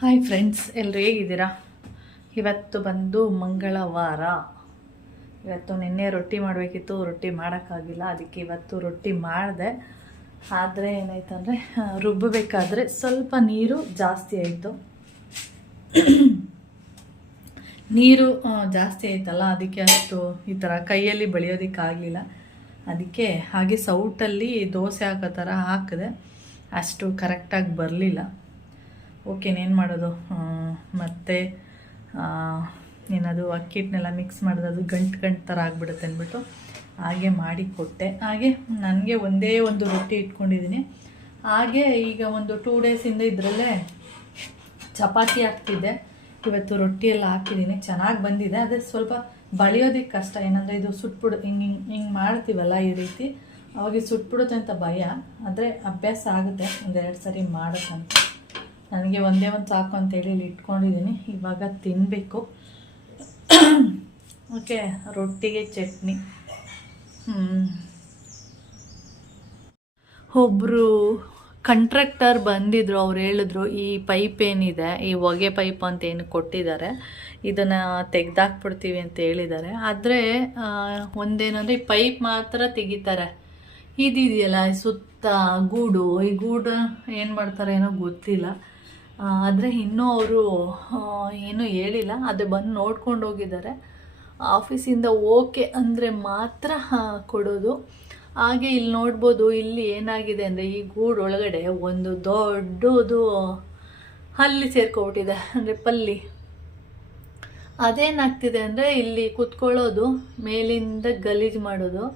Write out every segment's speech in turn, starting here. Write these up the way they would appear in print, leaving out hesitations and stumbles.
Hi friends, ಎಲ್ಲರೂ ಹೇಗಿದ್ದೀರಾ? ಇವತ್ತು ಬಂದು ಮಂಗಳವಾರ. ಇವತ್ತು ನಿನ್ನೆ ರೊಟ್ಟಿ ಮಾಡಬೇಕಿತ್ತು, ರೊಟ್ಟಿ ಮಾಡೋಕ್ಕಾಗಿಲ್ಲ. ಅದಕ್ಕೆ ಇವತ್ತು ರೊಟ್ಟಿ ಮಾಡಿದೆ. ಆದರೆ ಏನಾಯ್ತಂದರೆ ರುಬ್ಬಬೇಕಾದ್ರೆ ಸ್ವಲ್ಪ ನೀರು ಜಾಸ್ತಿ ಆಯಿತು. ನೀರು ಜಾಸ್ತಿ ಆಯ್ತಲ್ಲ, ಅದಕ್ಕೆ ಅಷ್ಟು ಈ ಥರ ಕೈಯಲ್ಲಿ ಬಳಿಯೋದಕ್ಕಾಗಲಿಲ್ಲ. ಅದಕ್ಕೆ ಹಾಗೆ ಸೌಟಲ್ಲಿ ದೋಸೆ ಹಾಕೋ ಥರ ಹಾಕಿದೆ. ಅಷ್ಟು ಕರೆಕ್ಟಾಗಿ ಬರಲಿಲ್ಲ. ಓಕೆ, ಇನ್ನೇನು ಮಾಡೋದು. ಮತ್ತು ಏನದು ಅಕ್ಕಿ ಹಿಟ್ಟನ್ನೆಲ್ಲ ಮಿಕ್ಸ್ ಮಾಡಿದ್ರೆ ಅದು ಗಂಟು ಥರ ಆಗಿಬಿಡುತ್ತೆ ಅಂದ್ಬಿಟ್ಟು ಹಾಗೆ ಮಾಡಿ ಕೊಟ್ಟೆ. ಹಾಗೆ ನನಗೆ ಒಂದೇ ಒಂದು ರೊಟ್ಟಿ ಇಟ್ಕೊಂಡಿದ್ದೀನಿ. ಹಾಗೆ ಈಗ ಒಂದು 2 ಡೇಸಿಂದ ಇದರಲ್ಲೇ ಚಪಾತಿ ಹಾಕ್ತಿದ್ದೆ. ಇವತ್ತು ರೊಟ್ಟಿಯೆಲ್ಲ ಹಾಕಿದ್ದೀನಿ, ಚೆನ್ನಾಗಿ ಬಂದಿದೆ. ಅದೇ ಸ್ವಲ್ಪ ಬಳಿಯೋದಕ್ಕೆ ಕಷ್ಟ. ಏನಂದರೆ ಇದು ಸುಟ್ಬಿಡು, ಹಿಂಗೆ ಮಾಡ್ತೀವಲ್ಲ ಈ ರೀತಿ, ಅವಾಗ ಸುಟ್ಬಿಡುತ್ತೆ ಅಂತ ಭಯ. ಆದರೆ ಅಭ್ಯಾಸ ಆಗುತ್ತೆ, 1-2 ಸರಿ ಮಾಡೋಕ್ಕಂತ. ನನಗೆ ಒಂದೇ ಒಂದು ಸಾಕು ಅಂತೇಳಿ ಇಲ್ಲಿ ಇಟ್ಕೊಂಡಿದ್ದೀನಿ. ಇವಾಗ ತಿನ್ನಬೇಕು. ಓಕೆ, ರೊಟ್ಟಿಗೆ ಚಟ್ನಿ. ಒಬ್ಬರು ಕಂಟ್ರಾಕ್ಟರ್ ಬಂದಿದ್ರು. ಅವ್ರು ಹೇಳಿದ್ರು, ಈ ಪೈಪ್ ಏನಿದೆ, ಈ ಹೊಗೆ ಪೈಪ್ ಅಂತ ಏನು ಕೊಟ್ಟಿದ್ದಾರೆ, ಇದನ್ನು ತೆಗೆದಾಕ್ಬಿಡ್ತೀವಿ ಅಂತ ಹೇಳಿದ್ದಾರೆ. ಆದರೆ ಒಂದೇನಂದರೆ ಈ ಪೈಪ್ ಮಾತ್ರ ತೆಗಿತಾರೆ. ಇದೆಯಲ್ಲ ಸುತ್ತ ಗೂಡು, ಈ ಗೂಡು ಏನು ಮಾಡ್ತಾರೆ ಏನೋ ಗೊತ್ತಿಲ್ಲ. ಆದರೆ ಇನ್ನೂ ಅವರು ಏನೂ ಹೇಳಿಲ್ಲ. ಅದು ಬಂದು ನೋಡ್ಕೊಂಡು ಹೋಗಿದ್ದಾರೆ. ಆಫೀಸಿಂದ ಓಕೆ ಅಂದರೆ ಮಾತ್ರ ಕೊಡೋದು. ಹಾಗೆ ಇಲ್ಲಿ ನೋಡ್ಬೋದು, ಇಲ್ಲಿ ಏನಾಗಿದೆ ಅಂದರೆ ಈ ಗೂಡು ಒಳಗಡೆ ಒಂದು ದೊಡ್ಡದು ಹಲ್ಲಿ ಸೇರ್ಕೊಬಿಟ್ಟಿದೆ, ಅಂದರೆ ಪಲ್ಲಿ. ಅದೇನಾಗ್ತಿದೆ ಅಂದರೆ ಇಲ್ಲಿ ಕುತ್ಕೊಳ್ಳೋದು, ಮೇಲಿಂದ ಗಲೀಜು ಮಾಡೋದು,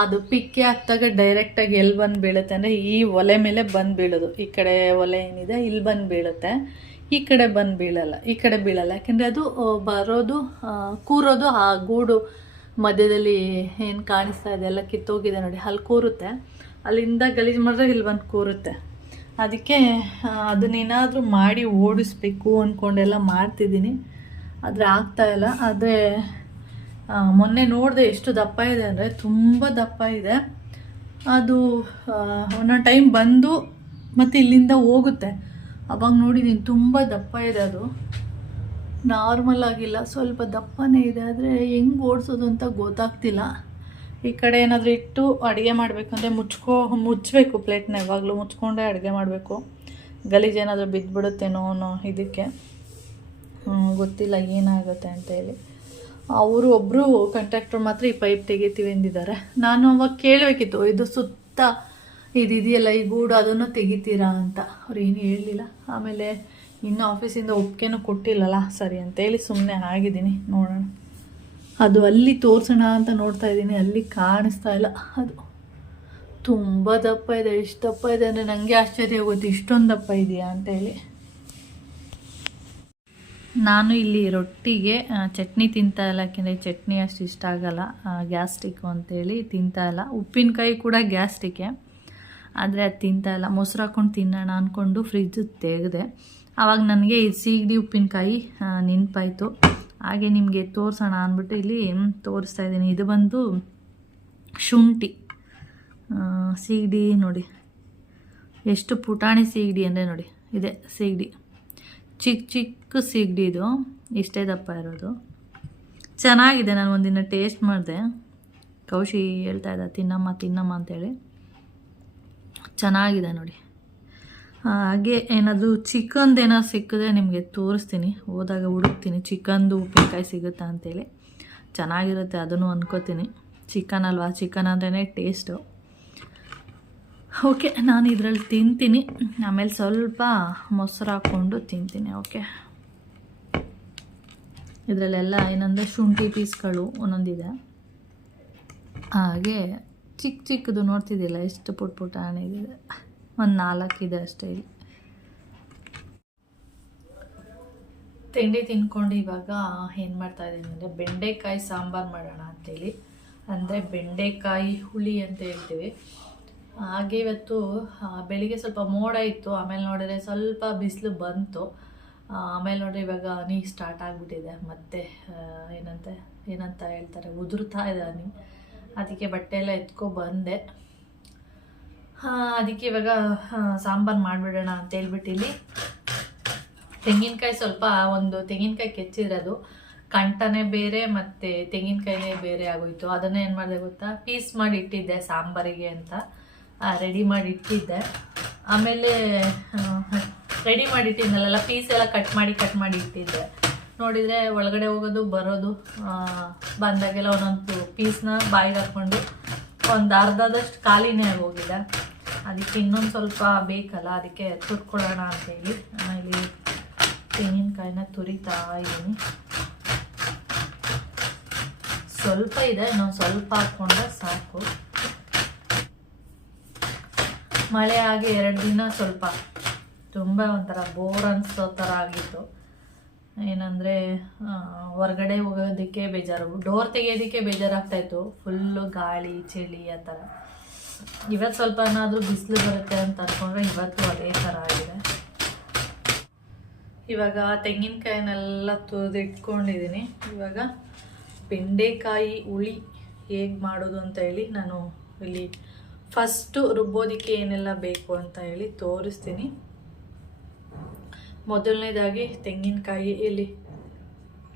ಅದು ಪಿಕ್ಕಿ ಹಾಕ್ದಾಗ ಡೈರೆಕ್ಟಾಗಿ ಎಲ್ಲಿ ಬಂದು ಬೀಳುತ್ತೆ ಅಂದರೆ ಈ ಒಲೆ ಮೇಲೆ ಬಂದು ಬೀಳೋದು. ಈ ಕಡೆ ಒಲೆ ಏನಿದೆ ಇಲ್ಲಿ ಬಂದು ಬೀಳುತ್ತೆ, ಈ ಕಡೆ ಬಂದು ಬೀಳಲ್ಲ, ಈ ಕಡೆ ಬೀಳಲ್ಲ. ಯಾಕೆಂದರೆ ಅದು ಬರೋದು ಕೂರೋದು ಆ ಗೂಡು ಮಧ್ಯದಲ್ಲಿ ಏನು ಕಾಣಿಸ್ತಾ ಇದೆ ಎಲ್ಲ ಕಿತ್ತೋಗಿದೆ ನೋಡಿ, ಅಲ್ಲಿ ಕೂರುತ್ತೆ. ಅಲ್ಲಿಂದ ಗಲೀಜು ಮಾಡಿದ್ರೆ ಇಲ್ಲಿ ಬಂದು ಕೂರುತ್ತೆ. ಅದಕ್ಕೆ ಅದನ್ನೇನಾದರೂ ಮಾಡಿ ಓಡಿಸ್ಬೇಕು ಅಂದ್ಕೊಂಡೆಲ್ಲ ಮಾಡ್ತಿದ್ದೀನಿ. ಆದರೆ ಆಗ್ತಾಯಿಲ್ಲ. ಆದರೆ ಮೊನ್ನೆ ನೋಡಿದೆ ಎಷ್ಟು ದಪ್ಪ ಇದೆ ಅಂದರೆ ತುಂಬ ದಪ್ಪ ಇದೆ. ಅದು ಒಂದೊಂದು ಟೈಮ್ ಬಂದು ಮತ್ತು ಇಲ್ಲಿಂದ ಹೋಗುತ್ತೆ. ಅವಾಗ ನೋಡಿದ್ದೀನಿ ತುಂಬ ದಪ್ಪ ಇದೆ. ಅದು ನಾರ್ಮಲ್ ಆಗಿಲ್ಲ, ಸ್ವಲ್ಪ ದಪ್ಪನೇ ಇದೆ. ಆದರೆ ಹೆಂಗೆ ಓಡಿಸೋದು ಅಂತ ಗೊತ್ತಾಗ್ತಿಲ್ಲ. ಈ ಕಡೆ ಏನಾದರೂ ಇಟ್ಟು ಅಡುಗೆ ಮಾಡಬೇಕಂದ್ರೆ ಮುಚ್ಚಬೇಕು ಪ್ಲೇಟ್ನ. ಯಾವಾಗಲೂ ಮುಚ್ಕೊಂಡೇ ಅಡುಗೆ ಮಾಡಬೇಕು. ಗಲೀಜು ಏನಾದರೂ ಬಿದ್ದುಬಿಡುತ್ತೇನೋ ಅನ್ನೋ ಇದಕ್ಕೆ ಗೊತ್ತಿಲ್ಲ ಏನಾಗುತ್ತೆ ಅಂತೇಳಿ. ಅವರು ಒಬ್ಬರು ಕಾಂಟ್ರಾಕ್ಟರ್ ಮಾತ್ರ ಈ ಪೈಪ್ ತೆಗಿತೀವಿ ಎಂದಿದ್ದಾರೆ. ನಾನು ಅವಾಗ ಕೇಳಬೇಕಿತ್ತು, ಇದು ಸುತ್ತ ಇದೆಯಲ್ಲ ಈ ಗೂಡು, ಅದನ್ನು ತೆಗಿತೀರಾ ಅಂತ. ಅವ್ರು ಏನು ಹೇಳಲಿಲ್ಲ. ಆಮೇಲೆ ಇನ್ನೂ ಆಫೀಸಿಂದ ಒಪ್ಪಿಗೆನೂ ಕೊಟ್ಟಿಲ್ಲಲ್ಲ, ಸರಿ ಅಂತೇಳಿ ಸುಮ್ಮನೆ ಆಗಿದ್ದೀನಿ. ನೋಡೋಣ, ಅದು ಅಲ್ಲಿ ತೋರಿಸೋಣ ಅಂತ ನೋಡ್ತಾ ಇದ್ದೀನಿ, ಅಲ್ಲಿ ಕಾಣಿಸ್ತಾ ಇಲ್ಲ. ಅದು ತುಂಬ ದಪ್ಪ ಇದೆ. ಎಷ್ಟು ದಪ್ಪ ಇದೆ ಅಂದರೆ ನನಗೆ ಆಶ್ಚರ್ಯ ಆಗುತ್ತೆ, ಇಷ್ಟೊಂದು ದಪ್ಪ ಇದೆಯಾ ಅಂತೇಳಿ. ನಾನು ಇಲ್ಲಿ ರೊಟ್ಟಿಗೆ ಚಟ್ನಿ ತಿಂತಾ ಇಲ್ಲ, ಯಾಕೆಂದರೆ ಚಟ್ನಿ ಅಷ್ಟು ಇಷ್ಟ ಆಗಲ್ಲ, ಗ್ಯಾಸ್ಟ್ರಿಕ್ಕು ಅಂತೇಳಿ ತಿಂತಾ ಇಲ್ಲ. ಉಪ್ಪಿನಕಾಯಿ ಕೂಡ ಗ್ಯಾಸ್ಟ್ರಿಕ್ಕೆ, ಆದರೆ ಅದು ತಿಂತಾ ಇಲ್ಲ. ಮೊಸರು ಹಾಕ್ಕೊಂಡು ತಿನ್ನೋಣ ಅಂದ್ಕೊಂಡು ಫ್ರಿಜ್ ತೆಗೆದೆ. ಆವಾಗ ನನಗೆ ಈ ಸೀಗಡಿ ಉಪ್ಪಿನಕಾಯಿ ನೆನಪಾಯಿತು. ಹಾಗೆ ನಿಮಗೆ ತೋರಿಸೋಣ ಅಂದ್ಬಿಟ್ಟು ಇಲ್ಲಿ ತೋರಿಸ್ತಾ ಇದ್ದೀನಿ. ಇದು ಬಂದು ಶುಂಠಿ ಸೀಗಡಿ ನೋಡಿ, ಎಷ್ಟು ಪುಟಾಣಿ ಸೀಗಡಿ ಅಂದರೆ ನೋಡಿ, ಇದೆ ಸೀಗಡಿ, ಚಿಕ್ಕ ಚಿಕ್ಕ ಸೀಗಡಿ. ಇದು ಇಷ್ಟೇ ದಪ್ಪ ಇರೋದು. ಚೆನ್ನಾಗಿದೆ. ನಾನು ಒಂದಿನ ಟೇಸ್ಟ್ ಮಾಡಿದೆ. ಕೌಶಿ ಹೇಳ್ತಾ ಇದ್ದ ತಿನ್ನಮ್ಮ ಅಂತೇಳಿ. ಚೆನ್ನಾಗಿದೆ ನೋಡಿ. ಹಾಗೆ ಏನಾದರೂ ಚಿಕನ್ದು ಏನಾದ್ರು ಸಿಕ್ಕಿದ್ರೆ ನಿಮಗೆ ತೋರಿಸ್ತೀನಿ, ಹೋದಾಗ ಹುಡುಕ್ತೀನಿ ಚಿಕನ್ದು ಉಪ್ಪಿನಕಾಯಿ ಸಿಗುತ್ತಾ ಅಂತೇಳಿ. ಚೆನ್ನಾಗಿರುತ್ತೆ ಅದನ್ನು ಅಂದ್ಕೋತೀನಿ. ಚಿಕನ್ ಅಲ್ವಾ, ಚಿಕನ್ ಅಂದ್ರೇ ಟೇಸ್ಟು. ಓಕೆ, ನಾನು ಇದರಲ್ಲಿ ತಿಂತೀನಿ. ಆಮೇಲೆ ಸ್ವಲ್ಪ ಮೊಸರು ಹಾಕ್ಕೊಂಡು ತಿಂತೀನಿ. ಓಕೆ, ಇದರಲ್ಲೆಲ್ಲ ಏನಂದರೆ ಶುಂಠಿ ಪೀಸ್ಗಳು ಒಂದೊಂದಿದೆ. ಹಾಗೆ ಚಿಕ್ಕ ಚಿಕ್ಕದು ನೋಡ್ತಿದ್ದಿಲ್ಲ ಎಷ್ಟು ಪುಟಾಣಿದೆ, ಒಂದು 4 ಇದೆ ಅಷ್ಟೇ. ಇಲ್ಲಿ ತಿಂಡಿ ತಿನ್ಕೊಂಡು ಇವಾಗ ಏನು ಮಾಡ್ತಾಯಿದ್ದೀನಿ ಅಂದರೆ ಬೆಂಡೆಕಾಯಿ ಸಾಂಬಾರು ಮಾಡೋಣ ಅಂತೇಳಿ. ಅಂದರೆ ಬೆಂಡೆಕಾಯಿ ಹುಳಿ ಅಂತ ಹೇಳ್ತೀವಿ. ಹಾಗೆ ಇವತ್ತು ಬೆಳಿಗ್ಗೆ ಸ್ವಲ್ಪ ಮೋಡ ಇತ್ತು, ಆಮೇಲೆ ನೋಡಿದ್ರೆ ಸ್ವಲ್ಪ ಬಿಸಿಲು ಬಂತು. ಆಮೇಲೆ ನೋಡಿದ್ರೆ ಇವಾಗ ನೀರು ಸ್ಟಾರ್ಟ್ ಆಗಿಬಿಟ್ಟಿದೆ. ಮತ್ತು ಏನಂತ ಹೇಳ್ತಾರೆ, ಉದುರ್ತಾ ಇದೆ ಹನಿ. ಅದಕ್ಕೆ ಬಟ್ಟೆ ಎಲ್ಲ ಎತ್ಕೊಬಂದೆ. ಅದಕ್ಕೆ ಇವಾಗ ಸಾಂಬಾರು ಮಾಡಿಬಿಡೋಣ ಅಂತ ಹೇಳ್ಬಿಟ್ಟು ಇಲ್ಲಿ ತೆಂಗಿನಕಾಯಿ ಸ್ವಲ್ಪ ಒಂದು ತೆಂಗಿನಕಾಯಿ ಕೆಚ್ಚಿದ್ರೆ ಅದು ಕಂಟನೇ ಬೇರೆ ಮತ್ತು ತೆಂಗಿನಕಾಯಿನೇ ಬೇರೆ ಆಗೋಯ್ತು. ಅದನ್ನು ಏನು ಮಾಡಿದೆ ಗೊತ್ತಾ, ಪೀಸ್ ಮಾಡಿ ಇಟ್ಟಿದ್ದೆ ಸಾಂಬಾರಿಗೆ ಅಂತ ರೆಡಿ ಮಾಡಿ ಇಟ್ಟಿದ್ದೆ. ಆಮೇಲೆ ರೆಡಿ ಮಾಡಿ ಇಟ್ಟಿದ್ನಲ್ಲ, ಪೀಸ್ ಎಲ್ಲ ಕಟ್ ಮಾಡಿ ಇಟ್ಟಿದ್ದೆ. ನೋಡಿದರೆ ಒಳಗಡೆ ಹೋಗೋದು ಬರೋದು, ಬಂದಾಗೆಲ್ಲ ಒಂದೊಂದು ಪೀಸ್ನ ಬಾಯಿಗೆ ಹಾಕ್ಕೊಂಡು ಒಂದು ಅರ್ಧದಷ್ಟು ಖಾಲಿನೇ ಆಗೋಗಿದೆ. ಅದಕ್ಕೆ ಇನ್ನೊಂದು ಸ್ವಲ್ಪ ಬೇಕಲ್ಲ, ಅದಕ್ಕೆ ತುರ್ಕೊಳ್ಳೋಣ ಅಂತೇಳಿ ಇಲ್ಲಿ ತೆಂಗಿನಕಾಯಿನ ತುರಿತಾ ಇದ್ದೀನಿ. ಸ್ವಲ್ಪ ಇದೆ, ಇನ್ನೊಂದು ಸ್ವಲ್ಪ ಹಾಕ್ಕೊಂಡ್ರೆ ಸಾಕು. ಮಳೆ ಆಗಿ 2 ದಿನ ಸ್ವಲ್ಪ ತುಂಬ ಒಂಥರ ಬೋರ್ ಅನಿಸೋ ಥರ ಆಗಿತ್ತು. ಏನಂದರೆ ಹೊರಗಡೆ ಹೋಗೋದಕ್ಕೆ ಬೇಜಾರು, ಡೋರ್ ತೆಗೆಯೋದಕ್ಕೆ ಬೇಜಾರಾಗ್ತಾಯಿತ್ತು. ಫುಲ್ಲು ಗಾಳಿ ಚಳಿ ಆ ಥರ. ಇವತ್ತು ಸ್ವಲ್ಪ ಏನಾದರೂ ಬಿಸಿಲು ಬರುತ್ತೆ ಅಂತ ಅಂದ್ಕೊಂಡ್ರೆ ಇವತ್ತು ಅದೇ ಥರ ಆಗಿದೆ. ಇವಾಗ ತೆಂಗಿನಕಾಯಿನೆಲ್ಲ ತುರಿದಿಟ್ಕೊಂಡಿದ್ದೀನಿ. ಇವಾಗ ಬೆಂಡೆಕಾಯಿ ಹುಳಿ ಹೇಗೆ ಮಾಡೋದು ಅಂತ ಹೇಳಿ ನಾನು ಇಲ್ಲಿ ಫಸ್ಟು ರುಬ್ಬೋದಕ್ಕೆ ಏನೆಲ್ಲ ಬೇಕು ಅಂತ ಹೇಳಿ ತೋರಿಸ್ತೀನಿ. ಮೊದಲನೇದಾಗಿ ತೆಂಗಿನಕಾಯಿ ಇಲ್ಲಿ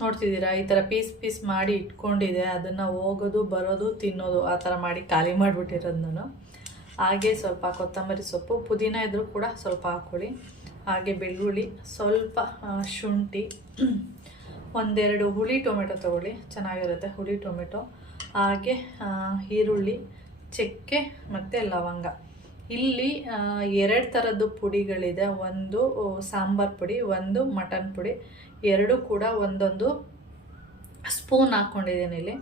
ನೋಡ್ತಿದ್ದೀರಾ, ಈ ಥರ ಪೀಸ್ ಮಾಡಿ ಇಟ್ಕೊಂಡಿದೆ. ಅದನ್ನು ಹೋಗೋದು ಬರೋದು ತಿನ್ನೋದು ಆ ಥರ ಮಾಡಿ ಖಾಲಿ ಮಾಡಿಬಿಟ್ಟಿರೋದು ನಾನು. ಹಾಗೆ ಸ್ವಲ್ಪ ಕೊತ್ತಂಬರಿ ಸೊಪ್ಪು, ಪುದೀನ ಇದ್ರೂ ಕೂಡ ಸ್ವಲ್ಪ ಹಾಕ್ಕೊಳ್ಳಿ. ಹಾಗೆ ಬೆಳ್ಳುಳ್ಳಿ, ಸ್ವಲ್ಪ ಶುಂಠಿ, 1-2 ಹುಳಿ ಟೊಮೆಟೊ ತೊಗೊಳ್ಳಿ, ಚೆನ್ನಾಗಿರುತ್ತೆ ಹುಳಿ ಟೊಮೆಟೊ. ಹಾಗೆ ಈರುಳ್ಳಿ, ಚಕ್ಕೆ ಮತ್ತು ಲವಂಗ. ಇಲ್ಲಿ 2 ಥರದ್ದು ಪುಡಿಗಳಿದೆ. ಒಂದು ಸಾಂಬಾರು ಪುಡಿ, ಒಂದು ಮಟನ್ ಪುಡಿ. 2 ಕೂಡ ಒಂದೊಂದು ಸ್ಪೂನ್ ಹಾಕ್ಕೊಂಡಿದ್ದೀನಿ ಇಲ್ಲಿ.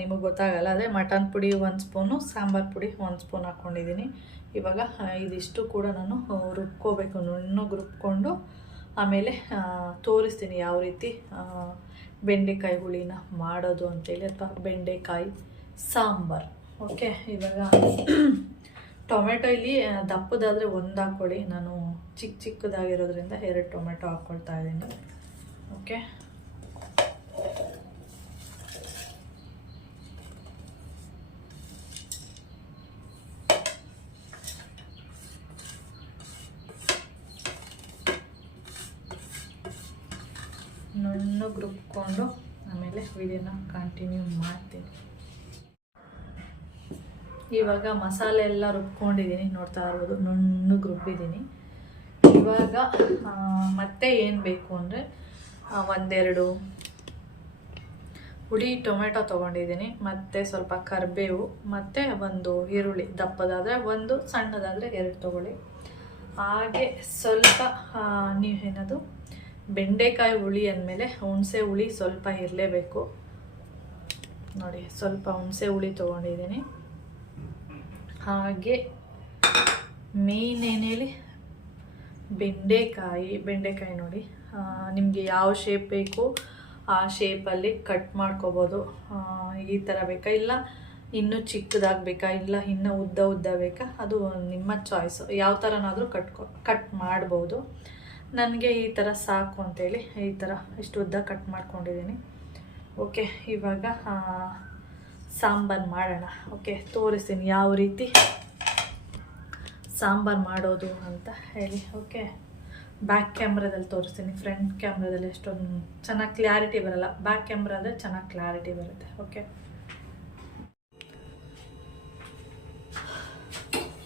ನಿಮಗೆ ಗೊತ್ತಾಗಲ್ಲ, ಅದೇ ಮಟನ್ ಪುಡಿ 1 ಸ್ಪೂನು, ಸಾಂಬಾರು ಪುಡಿ 1 ಸ್ಪೂನ್ ಹಾಕ್ಕೊಂಡಿದ್ದೀನಿ. ಇವಾಗ ಇದಿಷ್ಟು ಕೂಡ ನಾನು ರುಬ್ಕೋಬೇಕು. ನುಣ್ಣಗೆ ರುಬ್ಕೊಂಡು ಆಮೇಲೆ ತೋರಿಸ್ತೀನಿ ಯಾವ ರೀತಿ ಬೆಂಡೆಕಾಯಿ ಹುಳಿನ ಮಾಡೋದು ಅಂತೇಳಿ, ಅಥವಾ ಬೆಂಡೆಕಾಯಿ ಸಾಂಬಾರು. ಓಕೆ, ಇವಾಗ ಟೊಮೆಟೊ ಇಲ್ಲಿ ದಪ್ಪದಾದರೆ 1 ಹಾಕ್ಕೊಳ್ಳಿ. ನಾನು ಚಿಕ್ಕದಾಗಿರೋದ್ರಿಂದ 2 ಟೊಮೆಟೊ ಹಾಕ್ಕೊಳ್ತಾ ಇದ್ದೀನಿ. ಓಕೆ, ನುಣ್ಣಗೆ ರುಬ್ಕೊಂಡು ಆಮೇಲೆ ವಿಡಿಯೋನ ಕಂಟಿನ್ಯೂ ಮಾಡ್ತೀನಿ. ಇವಾಗ ಮಸಾಲೆ ಎಲ್ಲ ರುಬ್ಕೊಂಡಿದ್ದೀನಿ, ನೋಡ್ತಾ ಇರ್ಬೋದು, ನುಣ್ಣಗೆ ರುಬ್ಬಿದ್ದೀನಿ. ಇವಾಗ ಮತ್ತೆ ಏನು ಬೇಕು ಅಂದರೆ 1-2 ಹುಳಿ ಟೊಮೆಟೊ ತೊಗೊಂಡಿದ್ದೀನಿ, ಮತ್ತು ಸ್ವಲ್ಪ ಕರಿಬೇವು, ಮತ್ತು 1 ಈರುಳ್ಳಿ, ದಪ್ಪದಾದರೆ 1, ಸಣ್ಣದಾದರೆ 2 ತೊಗೊಳ್ಳಿ. ಹಾಗೆ ಸ್ವಲ್ಪ ನೀವೇನದು ಬೆಂಡೆಕಾಯಿ ಹುಳಿ ಅಂದಮೇಲೆ ಹುಣಸೆ ಹುಳಿ ಸ್ವಲ್ಪ ಇರಲೇಬೇಕು. ನೋಡಿ, ಸ್ವಲ್ಪ ಹುಣಸೆ ಹುಳಿ ತೊಗೊಂಡಿದ್ದೀನಿ. ಹಾಗೆ ಮೇನ್ ಏನೇಳಿ ಬೆಂಡೆಕಾಯಿ ನೋಡಿ, ನಿಮಗೆ ಯಾವ ಶೇಪ್ ಬೇಕು ಆ ಶೇಪಲ್ಲಿ ಕಟ್ ಮಾಡ್ಕೋಬೋದು. ಈ ಥರ ಬೇಕಾ, ಇಲ್ಲ ಇನ್ನೂ ಚಿಕ್ಕದಾಗಬೇಕಾ, ಇಲ್ಲ ಇನ್ನೂ ಉದ್ದ ಬೇಕಾ, ಅದು ನಿಮ್ಮ ಚಾಯ್ಸು. ಯಾವ ಥರನಾದರೂ ಕಟ್ ಮಾಡ್ಬೋದು. ನನಗೆ ಈ ಥರ ಸಾಕು ಅಂತೇಳಿ ಈ ಥರ ಇಷ್ಟು ಉದ್ದ ಕಟ್ ಮಾಡ್ಕೊಂಡಿದ್ದೀನಿ. ಓಕೆ, ಇವಾಗ ಸಾಂಬಾರು ಮಾಡೋಣ. ಓಕೆ, ತೋರಿಸ್ತೀನಿ ಯಾವ ರೀತಿ ಸಾಂಬಾರು ಮಾಡೋದು ಅಂತ ಹೇಳಿ. ಓಕೆ, ಬ್ಯಾಕ್ ಕ್ಯಾಮ್ರಾದಲ್ಲಿ ತೋರಿಸ್ತೀನಿ, ಫ್ರಂಟ್ ಕ್ಯಾಮ್ರಾದಲ್ಲಿ ಎಷ್ಟೊಂದು ಚೆನ್ನಾಗಿ ಕ್ಲಾರಿಟಿ ಬರಲ್ಲ, ಬ್ಯಾಕ್ ಕ್ಯಾಮ್ರಾದರೆ ಚೆನ್ನಾಗಿ ಕ್ಲಾರಿಟಿ ಬರುತ್ತೆ. ಓಕೆ,